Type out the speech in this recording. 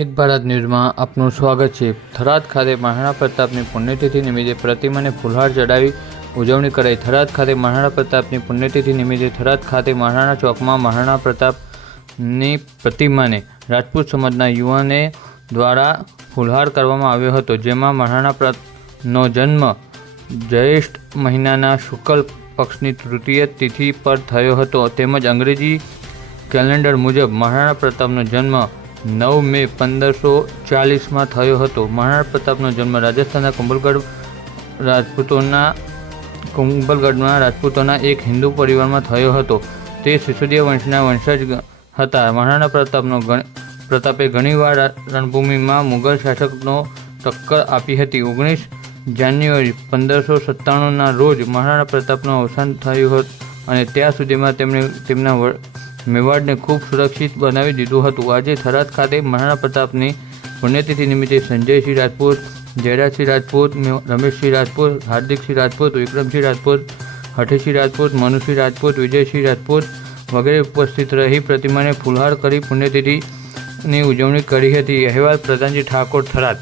એક ભારત ન્યૂઝમાં આપનું સ્વાગત છે। થરાદ ખાતે મહારાણા પ્રતાપની પુણ્યતિથિ નિમિત્તે પ્રતિમાને ફૂલહાર ચડાવી ઉજવણી કરાઈ। થરાદ ખાતે મહારાણા પ્રતાપની પુણ્યતિથિ નિમિત્તે થરાદ ખાતે મહારાણા ચોકમાં મહારાણા પ્રતાપની પ્રતિમાને રાજપૂત સમાજના યુવાનો દ્વારા ફૂલહાર કરવામાં આવ્યો હતો, જેમાં મહારાણા પ્રતાપનો જન્મ જ્યેષ્ઠ મહિનાના શુક્લ પક્ષની તૃતીય તિથિ પર થયો હતો, તેમજ અંગ્રેજી કેલેન્ડર મુજબ મહારાણા પ્રતાપનો જન્મ 9 મે 1540 થયો હતો। મહારાણા પ્રતાપનો જન્મ રાજસ્થાનના કુંભલગઢમાં રાજપૂતોના એક હિન્દુ પરિવારમાં થયો હતો। તે સિસોદિયા વંશના વંશજ હતા। મહારાણા પ્રતાપે ઘણીવાર રણભૂમિમાં મુગલ શાસકનો ટક્કર આપી હતી। 19 જાન્યુઆરી 1597ના રોજ મહારાણા પ્રતાપનું અવસાન થયું અને ત્યાં સુધીમાં તેમણે તેમના મેવાડને ખૂબ સુરક્ષિત બનાવી દીધું હતું। આજે થરાદ ખાતે મહારાણા પ્રતાપની પુણ્યતિથિ નિમિત્તે સંજયસિંહ રાજપૂત, જયરાજસિંહ રાજપૂત, રમેશસિંહ રાજપૂત, હાર્દિકસિંહ રાજપૂત, વિક્રમસિંહ રાજપૂત, હઠીસિંહ રાજપૂત, મનુસિંહ રાજપૂત, વિજયસિંહ રાજપૂત વગેરે ઉપસ્થિત રહી પ્રતિમાને ફૂલહાર કરી પુણ્યતિથિની ઉજવણી કરી હતી। અહેવાલ પ્રધાનજી ઠાકોર, થરાદ।